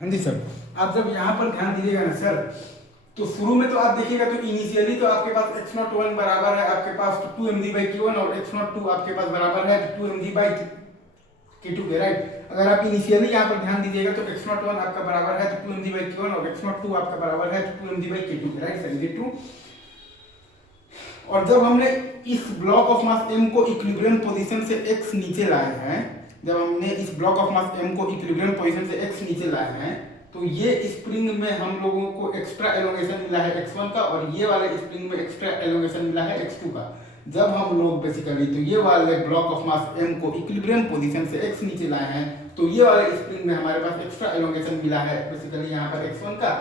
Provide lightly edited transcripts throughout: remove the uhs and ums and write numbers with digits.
हाँ जी सर। आप जब यहाँ पर ध्यान दीजिएगा ना सर, तो शुरू में तो आप देखिएगा तो इनिशियली तो आपके पास x नॉट वन बराबर है आपके पास two M D by Q one और x नॉट टू आपके पास बराबर है टू एम डी बाई के टू के, राइट। अगर आप इनिशियली यहाँ पर ध्यान दीजिएगा तो x नॉट वन आपका बराबर है two M D by Q one और x नॉट टू आपका बराबर है टू एम डी बाई के टू के, राइट सर, ये ट्रू। और जब हमने इस ब्लॉक ऑफ मास m को इक्विलिब्रियम पोजीशन से x नीचे लाए हैं, जब हमने इस ब्लॉक ऑफ मास m को इक्विलिब्रियम पोजीशन से x नीचे लाए हैं, तो ये स्प्रिंग में हम लोगों को एक्स्ट्रा एलोंगेशन मिला है x1 का और ये वाले स्प्रिंग में एक्स्ट्रा एलोंगेशन मिला है x2 का। जब हम लोग बेसिकली तो ये वाले ब्लॉक ऑफ मास m को इक्विलिब्रियम पोजीशन से x नीचे लाए हैं, तो ये वाले स्प्रिंग में हमारे पास एक्स्ट्रा एलोंगेशन मिला है बेसिकली यहाँ पर x1 का।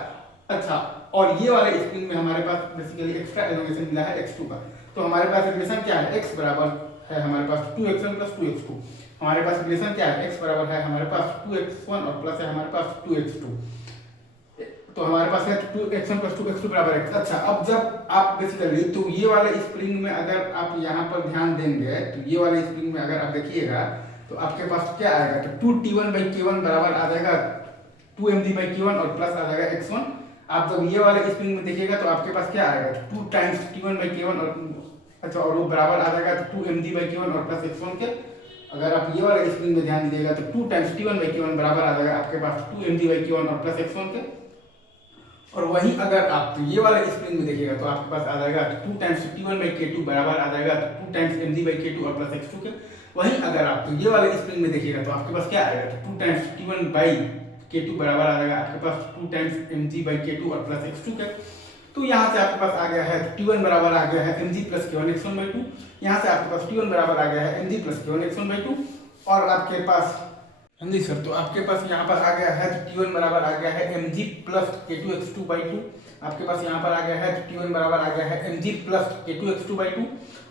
अच्छा, और ये वाले स्प्रिंग में हमारे पास बेसिकली एक्स्ट्रा एलोंगेशन मिला है x2 का। तो हमारे पास रिलेशन क्या है, x बराबर है हमारे पास 2x1 प्लस 2x2। हमारे पास रिलेशन क्या है, x बराबर है हमारे पास 2x1 और प्लस है हमारे पास 2x2। तो हमारे पास है 2x1 प्लस 2x2 बराबर x। अच्छा, अब जब आप बेसिकली तो ये वाले स्प्रिंग में अगर आप यहाँ पर ध्यान देंगे तो ये वाले स्प्रिंग में अगर आप देखिएगा तो आपके पास क्या आएगा, तो 2t1 बाई k1 बराबर आ जाएगा 2md बाई k1 और प्लस आ जाएगा x1। आप जब ये वाले स्प्रिंग में देखिएगा तो आपके पास क्या आएगा, 2 टाइम्स t1 बाई k1 और अच्छा और वो बराबर आ जाएगा 2md बाई k1 और प्लस x1 के। अगर आप ये वाले स्प्रिंग में ध्यान दीजिएगा तो 2 टाइम्स t1 बाई k1 बराबर आ जाएगा आपके पास 2md बाई k1 और प्लस x1 के। और वहीं अगर आप तो ये वाले स्प्रिंग में देखिएगा तो आपके पास आ जाएगा 2 टाइम्स t1 बाई k2 बराबर आ जाएगा 2 टाइम्स md बाई k2 और प्लस x2 के। वहीं अगर आप तो ये वाले स्प्रिंग में देखिएगा तो आपके पास क्या आएगा, तो 2 टाइम्स t1 बाई k2 बराबर आ जाएगा आपके पास 2 टाइम्स mg बाई k2 और प्लस x2 के। तो यहाँ से आपके पास आ गया है t1 बराबर आ गया है mg plus k1 x1 by 2। यहाँ से आपके पास t1 बराबर आ गया है mg plus k1 x1 by 2। और आपके पास हाँ जी सर, तो आपके पास यहाँ पर आ गया है तो t1 बराबर आ गया है mg plus k2 x2 by 2। आपके पास यहाँ पर आ गया है तो t1 बराबर आ गया है mg plus k2 x2 by 2।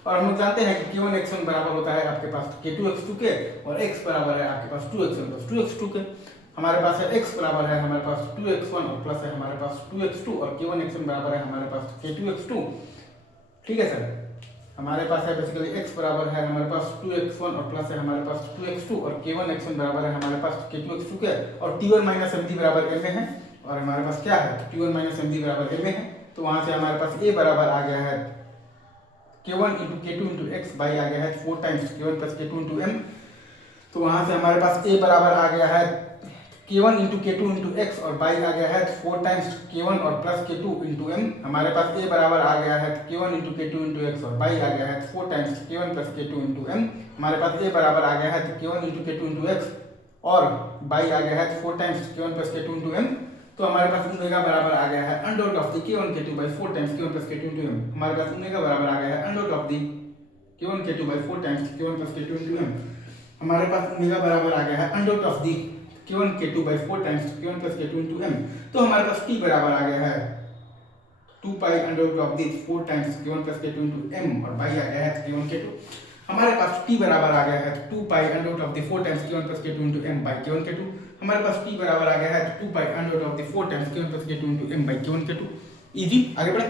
और हम लोग जानते हैं कि k1 x1 बराबर होता है आपके पास k2 x2 के और x बराबर है आपके पास 2x1 प्लस 2x2 के। हमारे पास है x बराबर है हमारे पास 2x1 और प्लस है हमारे पास 2x2 और k1 x1 बराबर है हमारे पास k2 x2। ठीक है सर, हमारे पास है बेसिकली x बराबर है हमारे पास 2x1 और प्लस है हमारे पास 2x2 और k1 x1 बराबर है हमारे पास k2 x2 के। और t1 माइनस md बराबर m में है और हमारे पास क्या है, t1 माइनस md बराबर m में है। तो वहां से हमारे पास a बराबर आ गया है k1 into k2 into x by आ गया है 4 times k1 plus k2 into m। तो वहां से हमारे पास a बराबर आ गया है k1 into k2 into x और बाई आ गया है 4 टाइम्स k1 और प्लस k2 इंटू m। हमारे पास a बराबर आ गया है k1 into k2 into x और बाई आ गया है 4 times k1 plus k2 into m। हमारे पास a बराबर आ गया है k1 into k2 into x और बाई आ गया है 4 times k1 plus k2 into m। तो हमारे पास ओमेगा बराबर आ गया है under root of the k1 k2 by 4 times k1 plus k2 into m। हमारे पास ओमेगा बराबर आ गया है under root of the k1 k2 by 4 times k1 plus k2 into m। हमारे पास ओमेगा बराबर आ गया है under root of the k1 k2 by 4 times k1 plus k2 into m। तो हमारे पास t बराबर आ गया है 2 pi under root of the 4 times k1 plus k2 into m और बाई आ गया है k1 k2। हमारे पास t बराबर आ गया है 2 pi under root of the 4 times k1 plus k2 into m by k1 k2। हमारे पास t बराबर आ गया है 2 pi under root of the 4 times k1 plus k2 into m by k1 k2। Easy, आगे बढ़े।